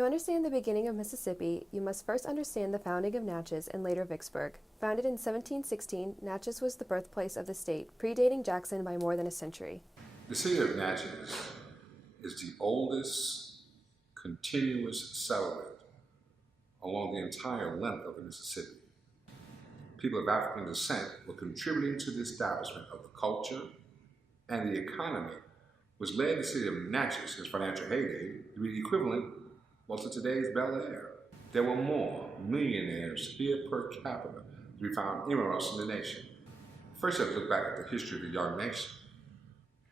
To understand the beginning of Mississippi, you must first understand the founding of Natchez and later Vicksburg. Founded in 1716, Natchez was the birthplace of the state, predating Jackson by more than a century. The city of Natchez is the oldest continuous settlement along the entire length of the Mississippi. People of African descent were contributing to the establishment of the culture and the economy, which led the city of Natchez, its financial heyday, to be equivalent to today's Bel Air. There were more millionaires here per capita to be found anywhere else in the nation. First, let's look back at the history of the young nation.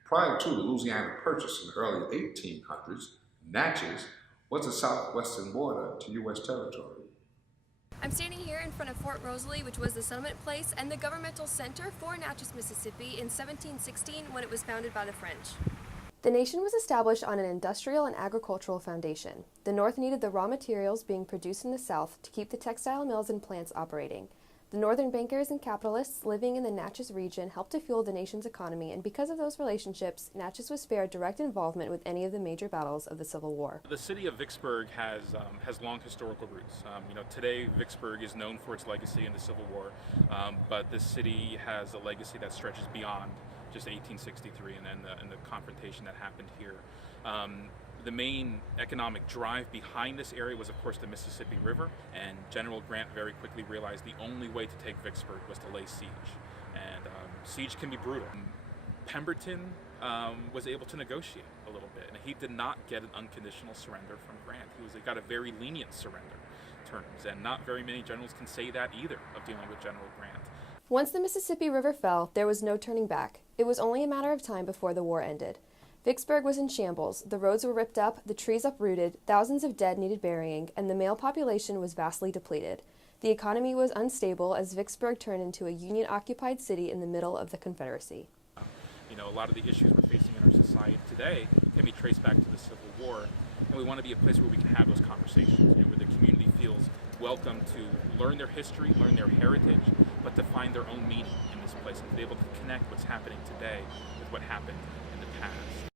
Prior to the Louisiana Purchase in the early 1800s, Natchez was the southwestern border to U.S. territory. I'm standing here in front of Fort Rosalie, which was the settlement place and the governmental center for Natchez, Mississippi in 1716 when it was founded by the French. The nation was established on an industrial and agricultural foundation. The North needed the raw materials being produced in the South to keep the textile mills and plants operating. The Northern bankers and capitalists living in the Natchez region helped to fuel the nation's economy, and because of those relationships, Natchez was spared direct involvement with any of the major battles of the Civil War. The city of Vicksburg has long historical roots. Today Vicksburg is known for its legacy in the Civil War, but this city has a legacy that stretches beyond just 1863 and the confrontation that happened here. The main economic drive behind this area was, of course, the Mississippi River, and General Grant very quickly realized the only way to take Vicksburg was to lay siege, and siege can be brutal. Pemberton was able to negotiate a little bit, and he did not get an unconditional surrender from Grant. He got a very lenient surrender terms, and not very many generals can say that either of dealing with General Grant. Once the Mississippi River fell, there was no turning back. It was only a matter of time before the war ended. Vicksburg was in shambles, the roads were ripped up, the trees uprooted, thousands of dead needed burying, and the male population was vastly depleted. The economy was unstable as Vicksburg turned into a Union-occupied city in the middle of the Confederacy. A lot of the issues we're facing in our society today can be traced back to the Civil War, and we want to be a place where we can have those conversations, where the community feels welcome to learn their history, learn their heritage, but to find their own meaning in this place and to be able to connect what's happening today with what happened in the past.